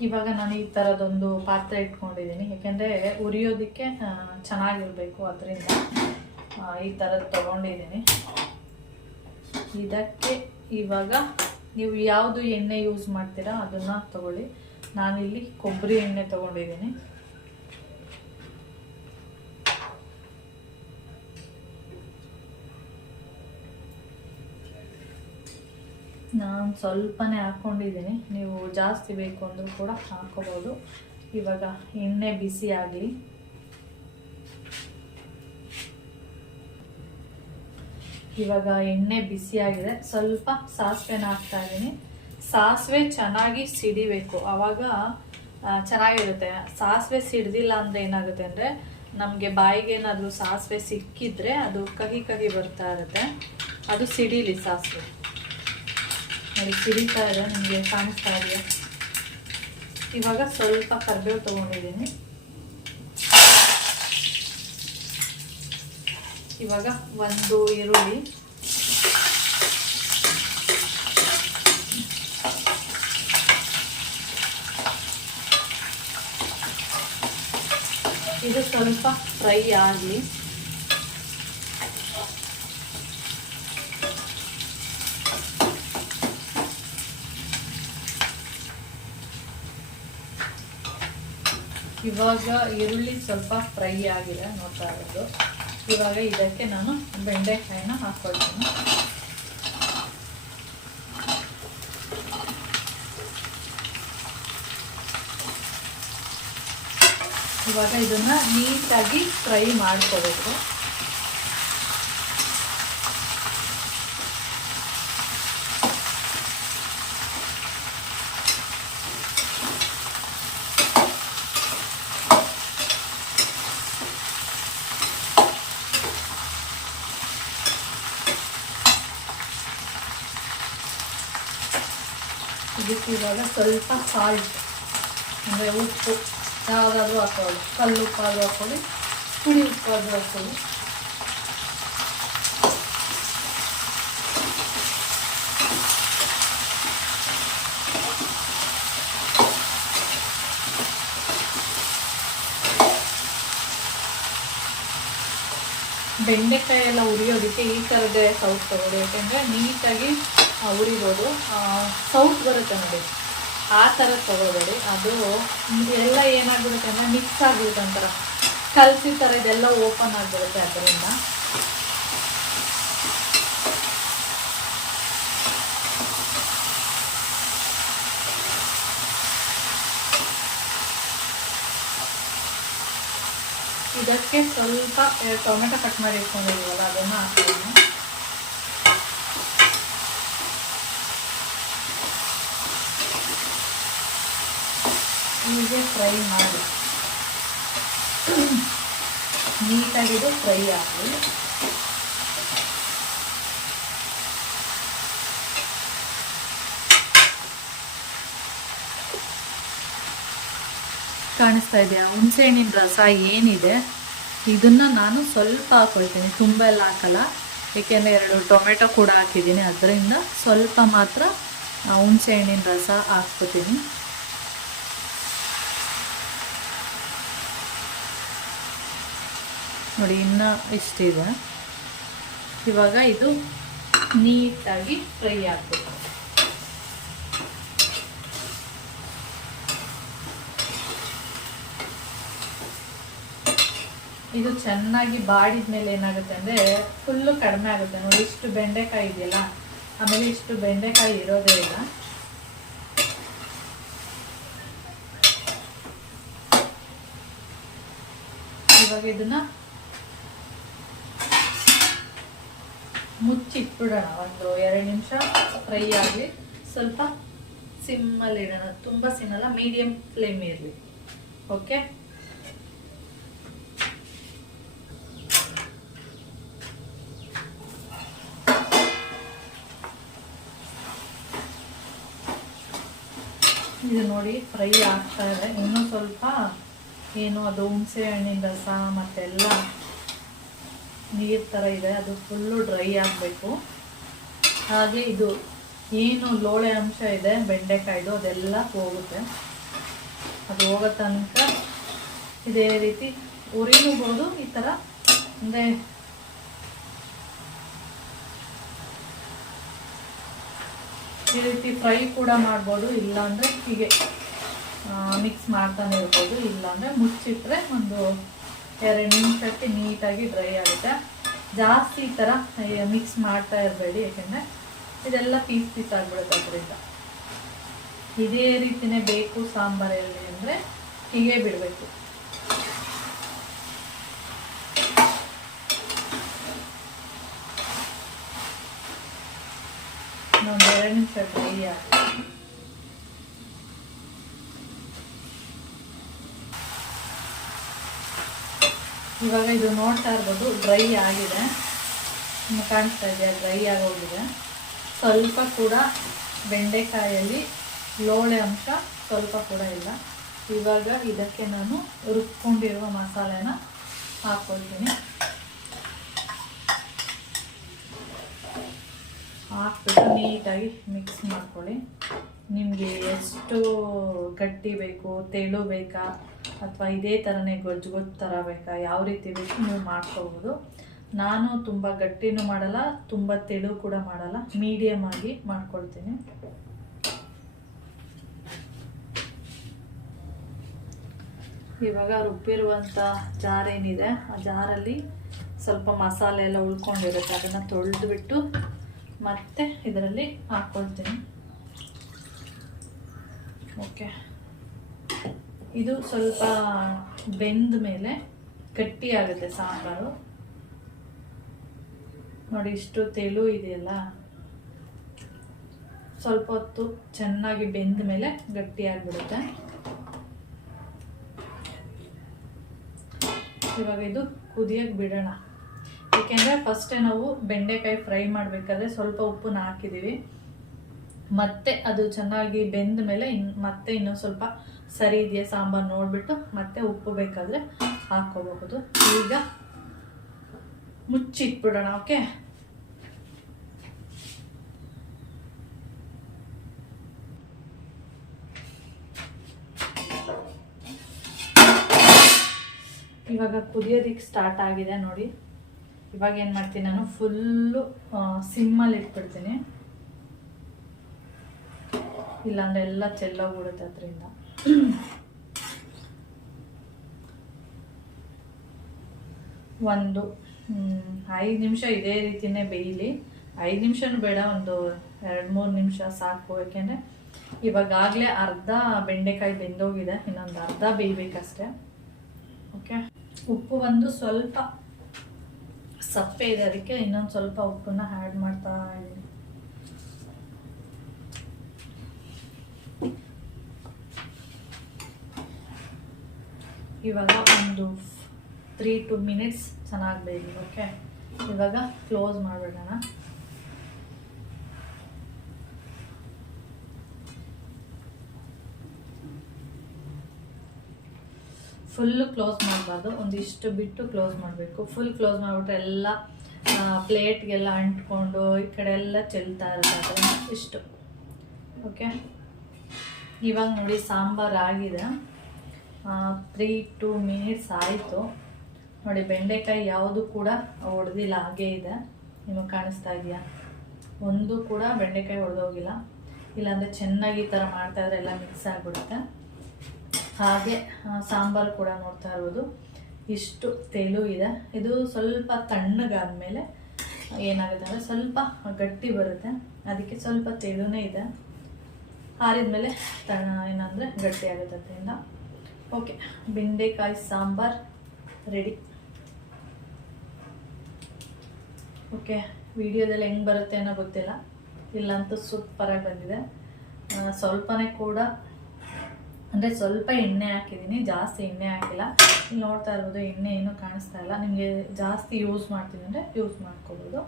ಇವಾಗ ನಾನು ಈ ಥರದೊಂದು ಪಾತ್ರೆ ಇಟ್ಕೊಂಡಿದ್ದೀನಿ, ಯಾಕೆಂದರೆ ಉರಿಯೋದಕ್ಕೆ ಚೆನ್ನಾಗಿರಬೇಕು, ಅದರಿಂದ ಈ ಥರದ್ದು ತೊಗೊಂಡಿದ್ದೀನಿ. ಇದಕ್ಕೆ ಇವಾಗ ನೀವು ಯಾವುದು ಎಣ್ಣೆ ಯೂಸ್ ಮಾಡ್ತೀರಾ ಅದನ್ನು ತೊಗೊಳ್ಳಿ. ನಾನಿಲ್ಲಿ ಕೊಬ್ಬರಿ ಎಣ್ಣೆ ತೊಗೊಂಡಿದ್ದೀನಿ. ನಾನು ಸ್ವಲ್ಪನೇ ಹಾಕ್ಕೊಂಡಿದ್ದೀನಿ, ನೀವು ಜಾಸ್ತಿ ಬೇಕು ಅಂದರೂ ಕೂಡ ಹಾಕ್ಕೋಬೋದು. ಇವಾಗ ಎಣ್ಣೆ ಬಿಸಿ ಆಗಲಿ. ಇವಾಗ ಎಣ್ಣೆ ಬಿಸಿಯಾಗಿದೆ, ಸ್ವಲ್ಪ ಸಾಸಿವೆನ ಹಾಕ್ತಾ ಇದ್ದೀನಿ. ಸಾಸಿವೆ ಚೆನ್ನಾಗಿ ಸಿಡಿಬೇಕು, ಆವಾಗ ಚೆನ್ನಾಗಿರುತ್ತೆ. ಸಾಸಿವೆ ಸಿಡ್ದಿಲ್ಲ ಅಂದರೆ ಏನಾಗುತ್ತೆ ಅಂದರೆ, ನಮಗೆ ಬಾಯಿಗೆ ಏನಾದರೂ ಸಾಸಿವೆ ಸಿಕ್ಕಿದ್ರೆ ಅದು ಕಹಿ ಬರ್ತಾ ಇರುತ್ತೆ. ಅದು ಸಿಡಿಲಿ ಸಾಸಿವೆ. ನೋಡಿ, ಸಿಡಿತಾ ಇದೆ, ನಿಮಗೆ ಕಾಣಿಸ್ತಾ ಇದೆಯಾ? ಇವಾಗ ಸ್ವಲ್ಪ ಕರಿಬೇವು ತೊಗೊಂಡಿದ್ದೀನಿ. ಇವಾಗ ಒಂದು ಈರುಳ್ಳಿ, ಇದು ಸ್ವಲ್ಪ ಫ್ರೈ ಆಗಲಿ. ಇವಾಗ ಈರುಳ್ಳಿ ಸ್ವಲ್ಪ ಫ್ರೈ ಆಗಿದೆ ನೋಡ್ತಾ ಇರೋದು. ಇವಾಗ ಇದಕ್ಕೆ ನಾನು ಬೆಂಡೆಕಾಯಿನ ಹಾಕ್ಕೊಳ್ತೀನಿ. ಇವಾಗ ಇದನ್ನ ನೀಟಾಗಿ ಫ್ರೈ ಮಾಡ್ಕೋಬೇಕು. ಇದಕ್ಕೆ ಇವಾಗ ಸ್ವಲ್ಪ ಸಾಲ್ಟ್ ಅಂದರೆ ಉಪ್ಪು ಯಾವುದಾದ್ರೂ ಹಾಕೊಳ್ಳಿ, ಕಲ್ಲು ಉಪ್ಪಾದ್ರೂ ಹಾಕೊಳ್ಳಿ, ಪುಡಿ ಉಪ್ಪಾದ್ರೂ ಹಾಕೊಳ್ಳಿ. ಬೆಂಡೆಕಾಯಿ ಎಲ್ಲ ಉರಿಯೋದಕ್ಕೆ ಈ ಥರದೇ ಸೌಟ್ ತಗೊಳ್ಳಿ, ಯಾಕೆಂದರೆ ನೀಟಾಗಿ ಉರಿಬೋದು. ಸೌಟ್ ಬರುತ್ತೆ ನೋಡಿ, ಆ ಥರ ತಗೋಬೇಡಿ. ಅದು ಎಲ್ಲ ಏನಾಗ್ಬಿಡುತ್ತೆ ಅಂದರೆ ಮಿಕ್ಸ್ ಆಗಿರುತ್ತೆ, ಒಂಥರ ಕಲಸಿ ಥರ ಇದೆಲ್ಲ ಓಪನ್ ಆಗಿಬಿಡುತ್ತೆ. ಅದರಿಂದ ಇದಕ್ಕೆ ಸ್ವಲ್ಪ ಟೊಮೆಟೊ ಕಟ್ ಮಾಡಿ ಇಟ್ಕೊಂಡಿದ್ದೀವಲ್ಲ ಅದನ್ನು ಹಾಕೋಣ. ಹೀಗೆ ಫ್ರೈ ಮಾಡಿ ನೀಟಾಗಿದು ಫ್ರೈ ಆಗಲಿ. ಕಾಣಿಸ್ತಾ ಇದೆಯಾ ಹುಣಸೆ ಹಣ್ಣಿನ ರಸ ಏನಿದೆ, ಇದನ್ನು ನಾನು ಸ್ವಲ್ಪ ಹಾಕೊಳ್ತೀನಿ, ತುಂಬ ಎಲ್ಲ ಹಾಕಲ್ಲ. ಏಕೆಂದರೆ 2 ಟೊಮೆಟೊ ಕೂಡ ಹಾಕಿದ್ದೀನಿ, ಅದರಿಂದ ಸ್ವಲ್ಪ ಮಾತ್ರ ಹುಣಸೆ ಹಣ್ಣಿನ ರಸ ಹಾಕ್ಕೊತೀನಿ. ನೋಡಿ ಇನ್ನೂ ಇಷ್ಟಿದೆ. ಇವಾಗ ಇದು ನೀಟಾಗಿ ಫ್ರೈ ಆಗಬೇಕು. ಇದು ಚೆನ್ನಾಗಿ ಬಾಡಿದ ಮೇಲೆ ಏನಾಗುತ್ತೆ ಅಂದರೆ ಫುಲ್ಲು ಕಡಿಮೆ ಆಗುತ್ತೆ ನೋಡಿ. ಇಷ್ಟು ಬೆಂಡೆಕಾಯಿ ಇದೆಯಲ್ಲ, ಆಮೇಲೆ ಇಷ್ಟು ಬೆಂಡೆಕಾಯಿ ಇರೋದೇ ಇಲ್ಲ. ಇವಾಗ ಇದನ್ನ ಮುಚ್ಚಿಟ್ಬಿಡೋಣ, ಒಂದು 2 ನಿಮಿಷ ಫ್ರೈ ಆಗಲಿ. ಸ್ವಲ್ಪ ಸಿಮ್ಮಲ್ಲಿ ಇಡೋಣ, ತುಂಬ ಸಿಮ್ಮಲ್ಲ, ಮೀಡಿಯಂ ಫ್ಲೇಮ್ ಇರಲಿ. ಓಕೆ, ಇದು ನೋಡಿ ಫ್ರೈ ಆಗ್ತಾ ಇದೆ. ಇನ್ನೂ ಸ್ವಲ್ಪ ಏನು ಅದು ಹುಣಸೆ ಹಣ್ಣಿನ ರಸ ಮತ್ತೆಲ್ಲ ನೀರು ಥರ ಇದೆ, ಅದು ಫುಲ್ಲು ಡ್ರೈ ಆಗಬೇಕು. ಹಾಗೆ ಇದು ಏನು ಲೋಳೆ ಅಂಶ ಇದೆ ಬೆಂಡೆಕಾಯ್ದು ಅದೆಲ್ಲ ಹೋಗುತ್ತೆ. ಅದು ಹೋಗೋ ತನಕ ಇದೇ ರೀತಿ ಉರಿನೂಬೋದು. ಈ ಥರ ಅಂದರೆ ಈ ರೀತಿ ಫ್ರೈ ಕೂಡ ಮಾಡ್ಬೋದು, ಇಲ್ಲಾಂದರೆ ಹೀಗೆ ಮಿಕ್ಸ್ ಮಾಡ್ತಾನೆ ಇರ್ಬೋದು. ಇಲ್ಲಾಂದರೆ ಮುಚ್ಚಿಟ್ರೆ ಒಂದು 2 ನಿಮಿಷಕ್ಕೆ ನೀಟಾಗಿ ಡ್ರೈ ಆಗುತ್ತೆ. ಜಾಸ್ತಿ ಈ ಥರ ಮಿಕ್ಸ್ ಮಾಡ್ತಾ ಇರಬೇಡಿ, ಯಾಕೆಂದರೆ ಇದೆಲ್ಲ ಪೀಸ್ ಪೀಸ್ ಆಗಿಬಿಡುತ್ತೆ. ಅದರಿಂದ ಇದೇ ರೀತಿಯೇ ಬೇಕು ಸಾಂಬಾರಲ್ಲಿ ಅಂದರೆ ಹೀಗೆ ಬಿಡಬೇಕು. ಒಂದು 2 ನಿಮಿಷ ಡ್ರೈ ಆಗುತ್ತೆ. ಇವಾಗ ಇದು ನೋಡ್ತಾ ಇರ್ಬೋದು ಡ್ರೈ ಆಗಿದೆ, ಕಾಣಿಸ್ತಾ ಇದೆಯಾ, ಡ್ರೈ ಆಗೋಗಿದೆ. ಸ್ವಲ್ಪ ಕೂಡ ಬೆಂಡೆಕಾಯಲ್ಲಿ ಲೋಳೆ ಅಂಶ ಸ್ವಲ್ಪ ಕೂಡ ಇಲ್ಲ. ಇವಾಗ ಇದಕ್ಕೆ ನಾನು ರುಬ್ಕೊಂಡಿರುವ ಮಸಾಲೆನ ಹಾಕ್ಕೊಳ್ತೀನಿ. ನೀಟಾಗಿ ಮಿಕ್ಸ್ ಮಾಡ್ಕೊಳ್ಳಿ. ನಿಮಗೆ ಎಷ್ಟು ಗಟ್ಟಿ ಬೇಕು, ತೆಳು ಬೇಕಾ ಅಥವಾ ಇದೇ ಥರನೇ ಗೊಜ್ಜು ಥರ ಬೇಕಾ, ಯಾವ ರೀತಿ ಬೇಕು ನೀವು ಮಾಡ್ಕೋಬೋದು. ನಾನು ತುಂಬ ಗಟ್ಟಿನೂ ಮಾಡಲ್ಲ, ತುಂಬ ತೆಳು ಕೂಡ ಮಾಡಲ್ಲ, ಮೀಡಿಯಮ್ ಆಗಿ ಮಾಡ್ಕೊಳ್ತೀನಿ. ಇವಾಗ ರುಬ್ಬಿರುವಂಥ ಜಾರ್ ಏನಿದೆ ಆ ಜಾರಲ್ಲಿ ಸ್ವಲ್ಪ ಮಸಾಲೆ ಎಲ್ಲ ಉಳ್ಕೊಂಡಿರುತ್ತೆ, ಅದನ್ನು ತೊಳೆದ್ಬಿಟ್ಟು ಮತ್ತೆ ಇದರಲ್ಲಿ ಹಾಕ್ಕೊಳ್ತೀನಿ. ಓಕೆ, ಇದು ಸ್ವಲ್ಪ ಬೆಂದ ಮೇಲೆ ಗಟ್ಟಿಯಾಗುತ್ತೆ ಸಾಂಬಾರು. ನೋಡಿ ಇಷ್ಟು ತೆಳು ಇದೆಯಲ್ಲ, ಸ್ವಲ್ಪ ಹೊತ್ತು ಚೆನ್ನಾಗಿ ಬೆಂದ ಮೇಲೆ ಗಟ್ಟಿಯಾಗಿಬಿಡುತ್ತೆ. ಇವಾಗ ಇದು ಕುದಿಯಕ್ಕೆ ಬಿಡೋಣ. ಏಕೆಂದರೆ ಫಸ್ಟೇ ನಾವು ಬೆಂಡೆಕಾಯಿ ಫ್ರೈ ಮಾಡಬೇಕಾದ್ರೆ ಸ್ವಲ್ಪ ಉಪ್ಪನ್ನ ಹಾಕಿದ್ದೀವಿ. ಮತ್ತೆ ಅದು ಚೆನ್ನಾಗಿ ಬೆಂದ ಮೇಲೆ ಮತ್ತೆ ಇನ್ನೊಂದು ಸ್ವಲ್ಪ ಸರಿ ಇದೆಯಾ ಸಾಂಬಾರು ನೋಡಿಬಿಟ್ಟು ಮತ್ತೆ ಉಪ್ಪು ಬೇಕಾದರೆ ಹಾಕ್ಕೋಬಹುದು. ಈಗ ಮುಚ್ಚಿಟ್ಬಿಡೋಣ. ಓಕೆ, ಇವಾಗ ಕುದಿಯೋದಕ್ಕೆ ಸ್ಟಾರ್ಟ್ ಆಗಿದೆ ನೋಡಿ. ಇವಾಗ ಏನು ಮಾಡ್ತೀನಿ ನಾನು, ಫುಲ್ಲು ಸಿಮ್ಮಲ್ಲಿ ಇಟ್ಬಿಡ್ತೀನಿ, ಇಲ್ಲಾಂದ್ರೆ ಎಲ್ಲ ಚೆಲ್ಲೋಗ್ಬಿಡುತ್ತೆ ಅದರಿಂದ. ಒಂದು 5 ನಿಮಿಷ ಇದೇ ರೀತಿಯೇ ಬೇಯಲಿ. 5 ನಿಮಿಷನೂ ಬೇಡ, ಒಂದು 2-3 ನಿಮಿಷ ಸಾಕು. ಯಾಕೆಂದರೆ ಇವಾಗಲೇ ಅರ್ಧ ಬೆಂಡೆಕಾಯಿ ಬೆಂದೋಗಿದೆ, ಇನ್ನೊಂದು ಅರ್ಧ ಬೇಯಬೇಕಷ್ಟೆ. ಓಕೆ, ಉಪ್ಪು ಒಂದು ಸ್ವಲ್ಪ ಸಪ್ಪೆ ಇದೆ, ಅದಕ್ಕೆ ಇನ್ನೊಂದು ಸ್ವಲ್ಪ ಉಪ್ಪನ್ನ ಆ್ಯಡ್ ಮಾಡ್ತಾ ಇದ್ದೀನಿ. ಇವಾಗ ಒಂದು 3-2 ಮಿನಿಟ್ಸ್ ಚೆನ್ನಾಗಿ ಬೇಯಲಿ. ಓಕೆ, ಇವಾಗ ಕ್ಲೋಸ್ ಮಾಡಿಬಿಡೋಣ. ಫುಲ್ಲು ಕ್ಲೋಸ್ ಮಾಡಬಾರ್ದು, ಒಂದಿಷ್ಟು ಬಿಟ್ಟು ಕ್ಲೋಸ್ ಮಾಡಬೇಕು. ಫುಲ್ ಕ್ಲೋಸ್ ಮಾಡಿಬಿಟ್ರೆ ಎಲ್ಲ ಪ್ಲೇಟ್ಗೆಲ್ಲ ಅಂಟ್ಕೊಂಡು ಈ ಕಡೆ ಎಲ್ಲ ಚೆಲ್ತಾ ಇರುತ್ತೆ, ಅದರಿಂದ ಇಷ್ಟು. ಓಕೆ, ಇವಾಗ ನೋಡಿ ಸಾಂಬಾರು ಆಗಿದೆ. 3-2 ಮಿನಿಟ್ಸ್ ಆಯಿತು ನೋಡಿ. ಬೆಂಡೆಕಾಯಿ ಯಾವುದು ಕೂಡ ಒಡೆದಿಲ್ಲ, ಹಾಗೇ ಇದೆ. ನಿಮಗೆ ಕಾಣಿಸ್ತಾ ಇದೆಯಾ? ಒಂದು ಕೂಡ ಬೆಂಡೆಕಾಯಿ ಒಡೆದೋಗಿಲ್ಲ. ಇಲ್ಲಾಂದರೆ ಚೆನ್ನಾಗಿ ಈ ಥರ ಮಾಡ್ತಾಯಿದ್ರೆ ಎಲ್ಲ ಮಿಕ್ಸ್ ಆಗಿಬಿಡುತ್ತೆ. ಹಾಗೆ ಸಾಂಬಾರು ಕೂಡ ನೋಡ್ತಾ ಇರ್ಬೋದು, ಇಷ್ಟು ತೆಳು ಇದೆ. ಇದು ಸ್ವಲ್ಪ ತಣ್ಣಗಾದ್ಮೇಲೆ ಏನಾಗುತ್ತೆ ಅಂದರೆ ಸ್ವಲ್ಪ ಗಟ್ಟಿ ಬರುತ್ತೆ, ಅದಕ್ಕೆ ಸ್ವಲ್ಪ ತೆಳುನೇ ಇದೆ. ಆರಿದ್ಮೇಲೆ ಏನಂದರೆ ಗಟ್ಟಿ ಆಗುತ್ತೆ ಅದರಿಂದ. ಓಕೆ, ಬೆಂಡೆಕಾಯಿ ಸಾಂಬಾರು ರೆಡಿ. ಓಕೆ, ವಿಡಿಯೋದಲ್ಲಿ ಹೆಂಗೆ ಬರುತ್ತೆ ಅನ್ನೋ ಗೊತ್ತಿಲ್ಲ, ಇಲ್ಲಂತೂ ಸೂಪರಾಗಿ ಬಂದಿದೆ. ಸ್ವಲ್ಪನೇ ಕೂಡ ಅಂದರೆ ಸ್ವಲ್ಪ ಎಣ್ಣೆ ಹಾಕಿದ್ದೀನಿ, ಜಾಸ್ತಿ ಎಣ್ಣೆ ಹಾಕಿಲ್ಲ. ಇಲ್ಲಿ ನೋಡ್ತಾ ಇರ್ಬೋದು, ಎಣ್ಣೆ ಏನೂ ಕಾಣಿಸ್ತಾ ಇಲ್ಲ. ನಿಮಗೆ ಜಾಸ್ತಿ ಯೂಸ್ ಮಾಡ್ತೀನಿ ಅಂದರೆ ಯೂಸ್ ಮಾಡ್ಕೋಬೋದು.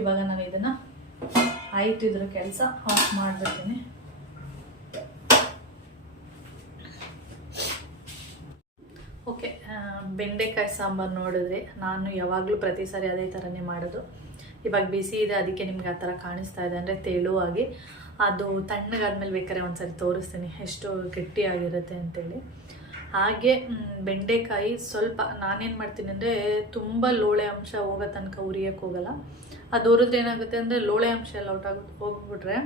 ಇವಾಗ ನಾನು ಇದನ್ನು ಆಯಿತು, ಇದ್ರ ಕೆಲಸ ಆಫ್ ಮಾಡಿಬಿಡ್ತೀನಿ. ಓಕೆ, ಬೆಂಡೆಕಾಯಿ ಸಾಂಬಾರು ನೋಡಿದ್ರೆ ನಾನು ಯಾವಾಗಲೂ ಪ್ರತಿ ಸಾರಿ ಅದೇ ಥರನೇ ಮಾಡೋದು. ಇವಾಗ ಬಿಸಿ ಇದೆ, ಅದಕ್ಕೆ ನಿಮ್ಗೆ ಆ ಥರ ಕಾಣಿಸ್ತಾ ಇದೆ, ಅಂದರೆ ತೆಳುವಾಗಿ. ಅದು ತಣ್ಣಗಾದ್ಮೇಲೆ ಬೇಕಾದ್ರೆ ಒಂದ್ಸರಿ ತೋರಿಸ್ತೀನಿ ಎಷ್ಟು ಗಟ್ಟಿಯಾಗಿರುತ್ತೆ ಅಂತೇಳಿ. ಹಾಗೆ ಬೆಂಡೆಕಾಯಿ ಸ್ವಲ್ಪ ನಾನೇನು ಮಾಡ್ತೀನಿ ಅಂದರೆ, ತುಂಬ ಲೋಳೆ ಅಂಶ ಹೋಗೋ ತನಕ ಉರಿಯೋಕ್ಕೆ ಹೋಗಲ್ಲ. ಅದು ಉರಿದ್ರೆ ಏನಾಗುತ್ತೆ ಅಂದರೆ ಲೋಳೆ ಅಂಶ ಎಲ್ಲ ಹೋಗ್ಬಿಟ್ರೆ